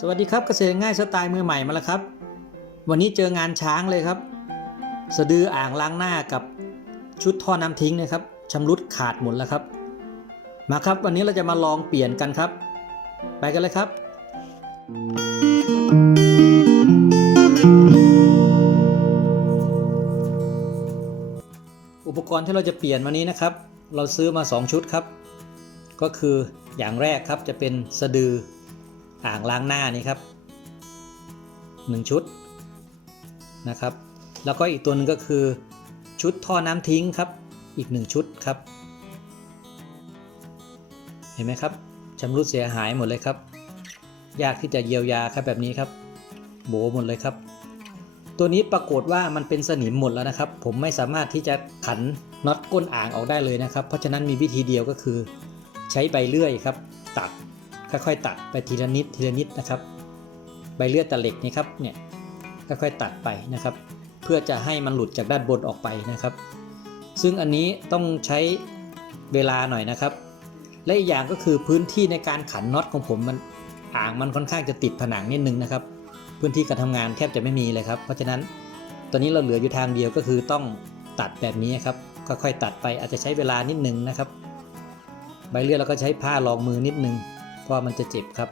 สวัสดีครับเกษตรง่ายสไตล์มือใหม่มาแล้วครับ วันนี้เจองานช้างเลยครับ สะดืออ่างล้างหน้ากับชุดท่อน้ำทิ้งนะครับชำรุดขาดหมดแล้วครับ มาครับวันนี้เราจะมาลองเปลี่ยนกันครับ ไปกันเลยครับ อุปกรณ์ที่เราจะเปลี่ยนวันนี้นะครับ เราซื้อมา 2 ชุดครับ ก็คืออย่างแรกครับจะเป็นสะดือ อ่างล้างหน้านี่ครับ 1 ชุดนะครับ แล้วก็อีกตัวหนึงก็คือชุดท่อน้ำทิ้งครับ อีก 1 ชุดครับ เห็นไหมครับชำรุดเสียหายหมดเลยครับ ยากที่จะเยียวยาครับแบบนี้ครับ โบหมดเลยครับ ตัวนี้ปรากฏว่ามันเป็นสนิมหมดแล้วนะครับ ผมไม่สามารถที่จะขันน็อตก้นอ่างออกได้เลยนะครับ เพราะฉะนั้นมีวิธีเดียวก็คือ ใช้ใบเลื่อยครับ ตัด ค่อยๆตัดไปทีละนิดทีละนิดนะครับ ใบเลือยตะเหล็กนี่ครับเนี่ยค่อยๆตัดไปนะครับ เพื่อจะให้มันหลุดจากด้านบนออกไปนะครับ ซึ่งอันนี้ต้องใช้เวลาหน่อยนะครับ และอีกอย่างก็คือพื้นที่ในการขันน็อตของผมมันอ่างมันค่อนข้างจะติดผนังนิดนึงนะครับ พื้นที่การทำงานแทบจะไม่มีเลยครับ เพราะฉะนั้นตอนนี้เราเหลืออยู่ทางเดียวก็คือต้องตัดแบบนี้ครับค่อยๆตัดไปอาจจะใช้เวลานิดนึงนะครับ ใบเลื่อยเราก็ใช้ผ้ารองมือนิดนึง เพราะว่ามันจะเจ็บครับ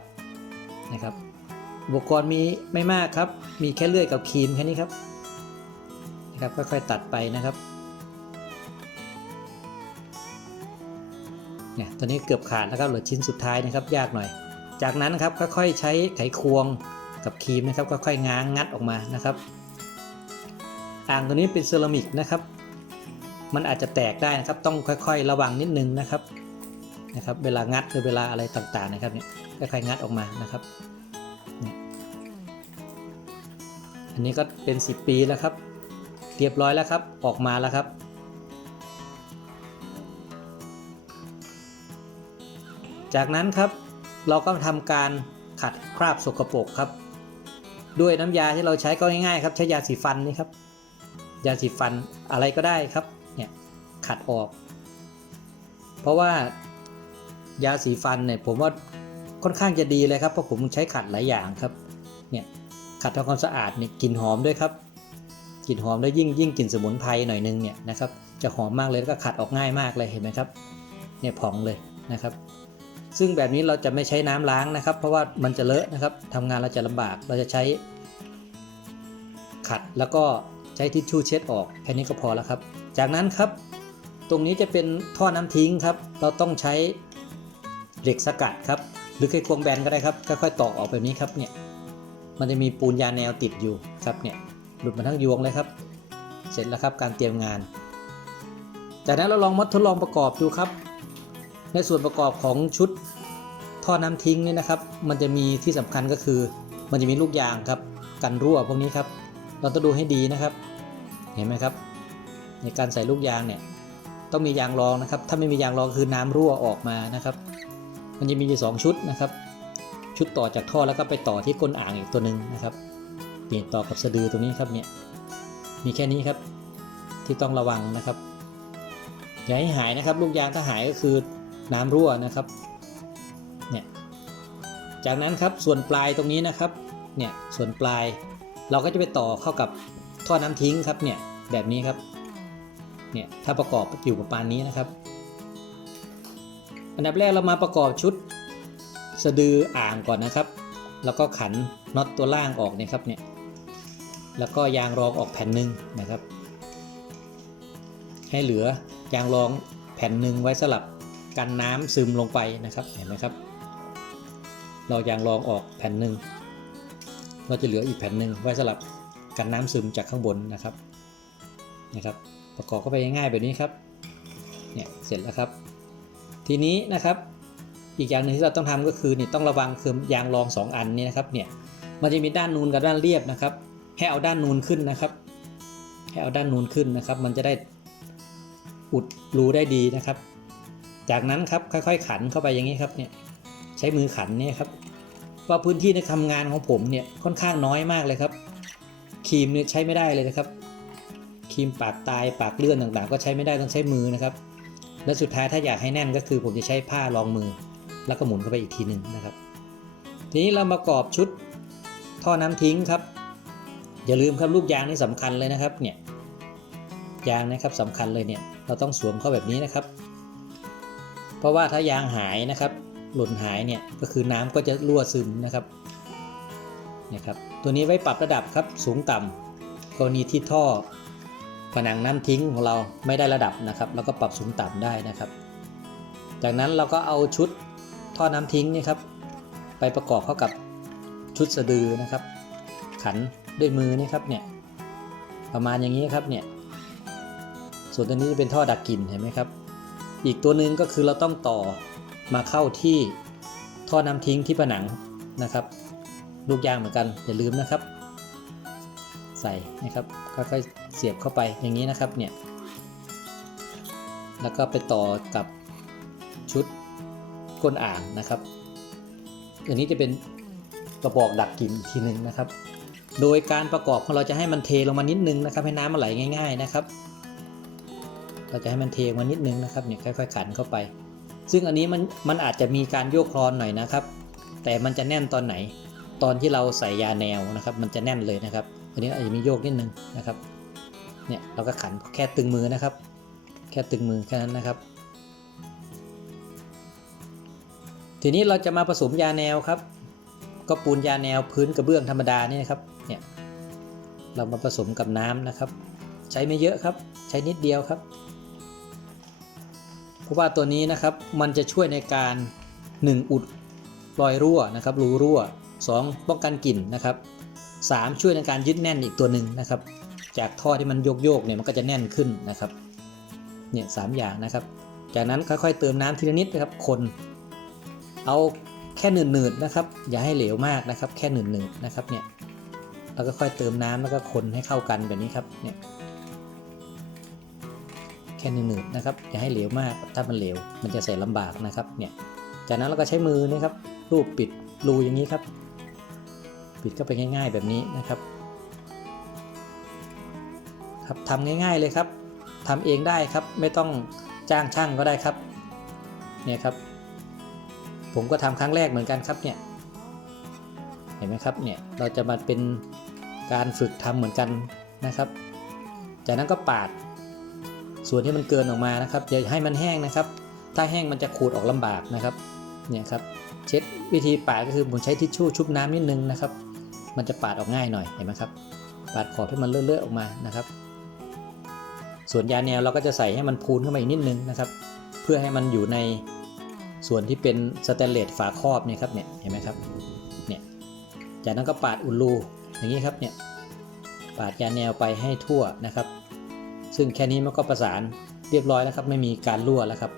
นะครับอุปกรณ์มีไม่มากครับ มีแค่เลื่อยกับครีมแค่นี้ครับนะครับค่อยๆตัดไปนะครับเนี่ยตอนนี้เกือบขาดแล้วครับเหลือชิ้นสุดท้ายนะครับยากหน่อย จากนั้นครับค่อยๆใช้ไขควงกับครีมนะครับค่อยๆง้างงัดออกมานะครับอ่างตัวนี้เป็นเซรามิกนะครับ มันอาจจะแตกได้นะครับ ต้องค่อยๆ ระวังนิดนึงนะครับ นะครับ เวลางัดหรือเวลาอะไรต่างๆนะครับเนี่ยค่อยๆงัดออกมานะครับเนี่ยอันนี้ก็เป็น 10 ปีแล้วครับ เรียบร้อยแล้วครับ ออกมาแล้วครับจากนั้นครับเราก็ทำการขัดคราบสกปรกครับ ด้วยน้ำยาที่เราใช้ก็ง่ายๆครับ ใช้ยาสีฟันนี่ครับ ยาสีฟันอะไรก็ได้ครับเนี่ยขัดออก เพราะว่า ยาสีฟันเนี่ยผมว่าค่อนข้างจะดีเลยครับเพราะผมใช้ขัดหลายอย่างครับเนี่ยขัดทำความสะอาดเนี่ยกลิ่นหอมด้วยครับกลิ่นหอมแล้วยิ่งยิ่งกลิ่นสมุนไพรหน่อยนึงเนี่ยนะครับจะหอมมากเลยแล้วก็ขัดออกง่ายมากเลยเห็นไหมครับเนี่ยผ่องเลยนะครับ ซึ่งแบบนี้เราจะไม่ใช้น้ำล้างนะครับ เพราะว่ามันจะเลอะนะครับทำงานเราจะลำบากเราจะใช้ ขัดแล้วก็ใช้ทิชชู่เช็ดออกแค่นี้ก็พอแล้วครับ จากนั้นครับ ตรงนี้จะเป็นท่อน้ำทิ้งครับ เราต้องใช้ เหล็กสกัดครับ หรือไขควงแบนก็ได้ครับค่อยๆตอกออกแบบนี้ครับเนี่ยมันจะมีปูนยาแนวติดอยู่ครับเนี่ยหลุดมาทั้งยวงเลยครับ เสร็จแล้วครับการเตรียมงาน จากนั้นเราลองมาทดลองประกอบดูครับ ในส่วนประกอบของชุดท่อน้ำทิ้งนี่นะครับ มันจะมีที่สำคัญก็คือ มันจะมีลูกยางครับ กันรั่วพวกนี้ครับ เราต้องดูให้ดีนะครับ เห็นไหมครับ ในการใส่ลูกยางเนี่ยต้องมียางรองนะครับ ถ้าไม่มียางรองคือน้ำรั่วออกมานะครับ มันจะมีอยู่สองชุดนะครับ ชุดต่อจากท่อแล้วก็ไปต่อที่ก้นอ่างอีกตัวหนึ่งนะครับเนี่ยต่อกับสะดือตรงนี้ครับเนี่ยมีแค่นี้ครับที่ต้องระวังนะครับอย่าให้หายนะครับ ลูกยางถ้าหายก็คือน้ำรั่วนะครับเนี่ยจากนั้นครับส่วนปลายตรงนี้นะครับเนี่ยส่วนปลายเราก็จะไปต่อเข้ากับท่อน้ำทิ้งครับเนี่ยแบบนี้ครับเนี่ยถ้าประกอบอยู่ประมาณนี้นะครับ อันดับแรกเรามาประกอบชุดสะดืออ่างก่อนนะครับ แล้วก็ขันน็อตตัวล่างออกเนี่ยครับเนี่ย แล้วก็ยางรองออกแผ่นหนึ่งนะครับ ให้เหลือยางรองแผ่นหนึ่งไว้สลับกันน้ำซึมลงไปนะครับ เห็นไหมครับ เรายางรองออกแผ่นหนึ่งเราจะเหลืออีกแผ่นหนึ่งไว้สำหรับกันน้ำซึมจากข้างบนนะครับ นะครับ ประกอบเข้าไปง่ายๆแบบนี้ครับ เนี่ย เสร็จแล้วครับ ทีนี้นะครับอีกอย่างหนึ่งที่เราต้องทำก็คือนี่ต้องระวังคือยางรอง 2 อันนี้นะครับเนี่ยมันจะมีด้านนูนกับด้านเรียบนะครับให้เอาด้านนูนขึ้นนะครับให้เอาด้านนูนขึ้นนะครับ มันจะได้อุดรูได้ดีนะครับ จากนั้นครับค่อย ๆ ขันเข้าไปอย่างนี้ครับเนี่ยใช้มือขันเนี่ยครับว่าพื้นที่ในทำงานของผมเนี่ยค่อนข้างน้อยมากเลยครับครีมเนี่ยใช้ไม่ได้เลยนะครับครีมปากตายปากเลื่อนต่างๆ ก็ใช้ไม่ได้ต้องใช้มือนะครับ และสุดท้ายถ้าอยากให้แน่นก็คือผมจะใช้ผ้ารองมือ แล้วก็หมุนเข้าไปอีกทีหนึ่งนะครับ ทีนี้เรามากรอบชุดท่อน้ำทิ้งครับ อย่าลืมครับลูกยางนี่สำคัญเลยนะครับเนี่ยยางนะครับสำคัญเลยเนี่ยเราต้องสวมเข้าแบบนี้นะครับ เพราะว่าถ้ายางหายนะครับ หล่นหายเนี่ยก็คือน้ำก็จะรั่วซึมนะครับเนี่ยครับ ตัวนี้ไว้ปรับระดับครับสูงต่ำกรณีที่ท่อ ผนังน้ำทิ้งของเราไม่ได้ระดับนะครับ แล้วก็ปรับสูงต่ำได้นะครับ จากนั้นเราก็เอาชุดท่อน้ำทิ้งนี่ครับ ไปประกอบเข้ากับชุดสะดือนะครับ ขันด้วยมือนี่ครับเนี่ยประมาณอย่างนี้ครับเนี่ยส่วนตัวนี้จะเป็นท่อดักกลิ่นเห็นไหมครับ อีกตัวหนึ่งก็คือเราต้องต่อมาเข้าที่ท่อน้ำทิ้งที่ผนังนะครับ ลูกยางเหมือนกันอย่าลืมนะครับ ใส่นะครับค่อยๆเสียบเข้าไปอย่างนี้นะครับเนี่ยแล้วก็ไปต่อกับชุดก้นอ่างนะครับอันนี้จะเป็นกระบอกดักกลิ่นทีหนึ่งนะครับ โดยการประกอบของเราจะให้มันเทลงมานิดนึงนะครับ ให้น้ำมันไหลง่าย ๆนะครับ เราจะให้มันเทลงมานิดนึงนะครับเนี่ยค่อยๆขันเข้าไป ซึ่งอันนี้มันมันอาจจะมีการโยกคลอนหน่อยนะครับ แต่มันจะแน่นตอนไหน ตอนที่เราใส่ยาแนวนะครับ มันจะแน่นเลยนะครับ อันนี้อาจจะมีโยกนิดนึงนะครับ เนี่ยเราก็ขันแค่ตึงมือนะครับ แค่ตึงมือแค่นั้นนะครับ ทีนี้เราจะมาผสมยาแนวครับ ก็ปูนยาแนวพื้นกระเบื้องธรรมดานี่นะครับ เนี่ยเรามาผสมกับน้ำนะครับ ใช้ไม่เยอะครับ ใช้นิดเดียวครับ เพราะว่าตัวนี้นะครับมันจะช่วยในการ 1 อุดรอยรั่วนะครับรูรั่ว 2 ป้องกันกลิ่นนะครับ 3 ช่วยในการยึดแน่นอีกตัวหนึ่งนะครับ จากท่อที่มันโยกโยกๆเนี่ยมันก็จะแน่นขึ้นนะครับเนี่ยสามอย่างนะครับ จากนั้นค่อยๆเติมน้ำทีละนิดนะครับคน เอาแค่หนืดๆนะครับ อย่าให้เหลวมากนะครับ แค่หนืดๆนะครับเนี่ยแล้วก็ค่อยเติมน้ำแล้วก็คนให้เข้ากันแบบนี้ครับเนี่ยแค่หนืดๆนะครับ อย่าให้เหลวมากถ้ามันเหลวมันจะใส่ลำบากนะครับเนี่ยจากนั้นเราก็ใช้มือนะครับรูปปิดรูอย่างนี้ครับ ปิดเข้าไปง่าย ๆ แบบนี้นะครับ ครับทำง่าย ๆเลยครับทำเองได้ครับไม่ต้องจ้างช่างก็ได้ครับเนี่ยครับ ผมก็ทำครั้งแรกเหมือนกันครับเนี่ยเห็นไหมครับเนี่ยเราจะมาเป็นการฝึกทำเหมือนกันนะครับ จากนั้นก็ปาดส่วนที่มันเกินออกมานะครับอย่าให้มันแห้งนะครับ ถ้าแห้งมันจะขูดออกลำบากนะครับเนี่ยครับเช็ดวิธีปาดก็คือผมใช้ทิชชู่ชุบน้ำนิดนึงนะครับ มันจะปาดออกง่ายหน่อยเห็นไหมครับ ปาดขอบให้มันเลอะๆออกมานะครับ ส่วนยาแนวเราก็จะใส่ให้มันพูนเข้ามาอีกนิดนึงนะครับ เพื่อให้มันอยู่ในส่วนที่เป็นสแตนเลสฝาครอบเนี่ยครับเนี่ยเห็นไหมครับเนี่ยจากนั้นก็ปาดอุลูอย่างนี้ครับเนี่ยปาดยาแนวไปให้ทั่วนะครับ ซึ่งแค่นี้มันก็ประสานเรียบร้อยแล้วครับ ไม่มีการรั่วแล้วครับ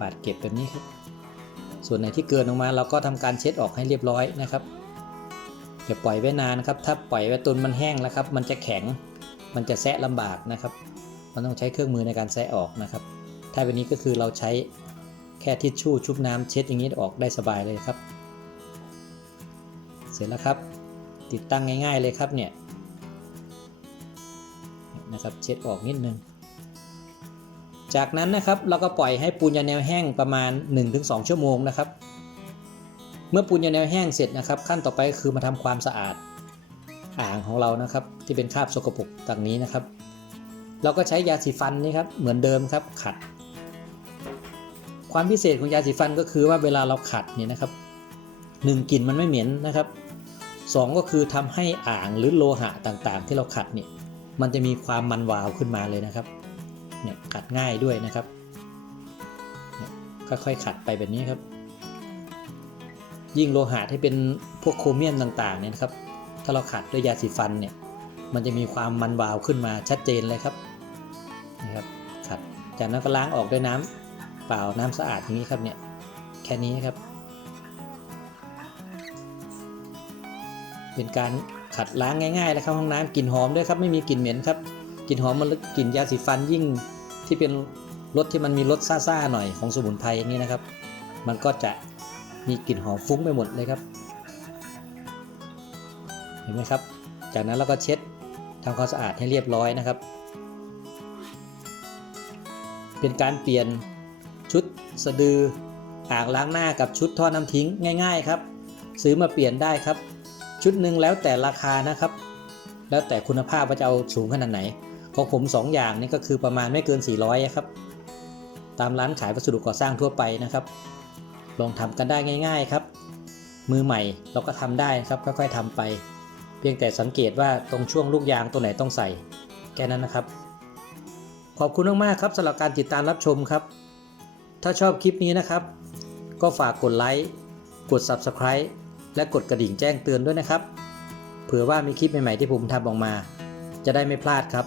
ปาดเก็บแบบนี้ครับ ส่วนไหนที่เกินออกมาเราก็ทำการเช็ดออกให้เรียบร้อยนะครับอย่าปล่อยไว้นานนะครับ ถ้าปล่อยไว้จนมันแห้งแล้วครับ มันจะแข็ง มันจะแซะลำบากนะครับ มันต้องใช้เครื่องมือในการแซะออกนะครับ ถ้าแบบนี้ก็คือเราใช้แค่ทิชชู่ชุบน้ำเช็ดอย่างนี้ออกได้สบายเลยครับ เสร็จแล้วครับ ติดตั้งง่าย ๆเลยครับเนี่ยนะครับ เช็ดออกนิดนึง จากนั้นนะครับเราก็ปล่อยให้ปูนยาแนวแห้งประมาณ 1-2 ชั่วโมงนะครับ เมื่อปูนยาแนวแห้งเสร็จนะครับ ขั้นต่อไปก็คือมาทำความสะอาดอ่างของเรานะครับ ที่เป็นคราบสกปรกต่างนี้นะครับ เราก็ใช้ยาสีฟันนี่ครับเหมือนเดิมครับขัด ความพิเศษของยาสีฟันก็คือว่าเวลาเราขัดเนี่ยนะครับหนึ่งกลิ่นมันไม่เหม็นนะครับสองก็คือทำให้อ่างหรือโลหะต่างๆ ที่เราขัดเนี่ยมันจะมีความมันวาวขึ้นมาเลยนะครับ เนี่ยขัดง่ายด้วยนะครับเนี่ยค่อยๆขัดไปแบบนี้ครับ ยิ่งโลหะที่เป็นพวกโครเมียมต่างๆเนี่ยนะครับ ถ้าเราขัดด้วยยาสีฟันเนี่ย มันจะมีความมันวาวขึ้นมาชัดเจนเลยครับนะครับขัดจากนั้นก็ล้างออกด้วยน้ำเปล่าน้ำสะอาดอย่างนี้ครับเนี่ยแค่นี้ครับ เป็นการขัดล้างง่ายๆแล้วครับห้องน้ำกลิ่นหอมด้วยครับไม่มีกลิ่นเหม็นครับกลิ่นหอมมันกลิ่นยาสีฟันยิ่ง ที่เป็นรสที่มันมีรสซ่าๆหน่อยของสมุนไพรอย่างนี้นะครับ มันก็จะมีกลิ่นหอมฟุ้งไปหมดเลยครับ เห็นไหมครับ จากนั้นเราก็เช็ดทำความสะอาดให้เรียบร้อยนะครับ เป็นการเปลี่ยนชุดสะดืออ่างล้างหน้ากับชุดท่อน้ำทิ้งง่าย ๆ ครับ ซื้อมาเปลี่ยนได้ครับ ชุดหนึ่งแล้วแต่ราคานะครับ แล้วแต่คุณภาพว่าจะเอาสูงขนาดไหน ของผม 2 อย่างนี่ก็คือประมาณไม่เกิน 400ครับตามร้านขายวัสดุก่อสร้างทั่วไปนะครับ ลองทำกันได้ง่าย ๆครับ มือใหม่เราก็ทำได้ครับค่อยๆทำไป เพียงแต่สังเกตว่าตรงช่วงลูกยางตัวไหนต้องใส่แค่นั้นนะครับ ขอบคุณมากๆครับสำหรับการติดตามรับชมครับ ถ้าชอบคลิปนี้นะครับ ก็ฝากกดไลค์กด Subscribe และกดกระดิ่งแจ้งเตือนด้วยนะครับ เผื่อว่ามีคลิปใหม่ๆที่ผมทำออกมา จะได้ไม่พลาดครับ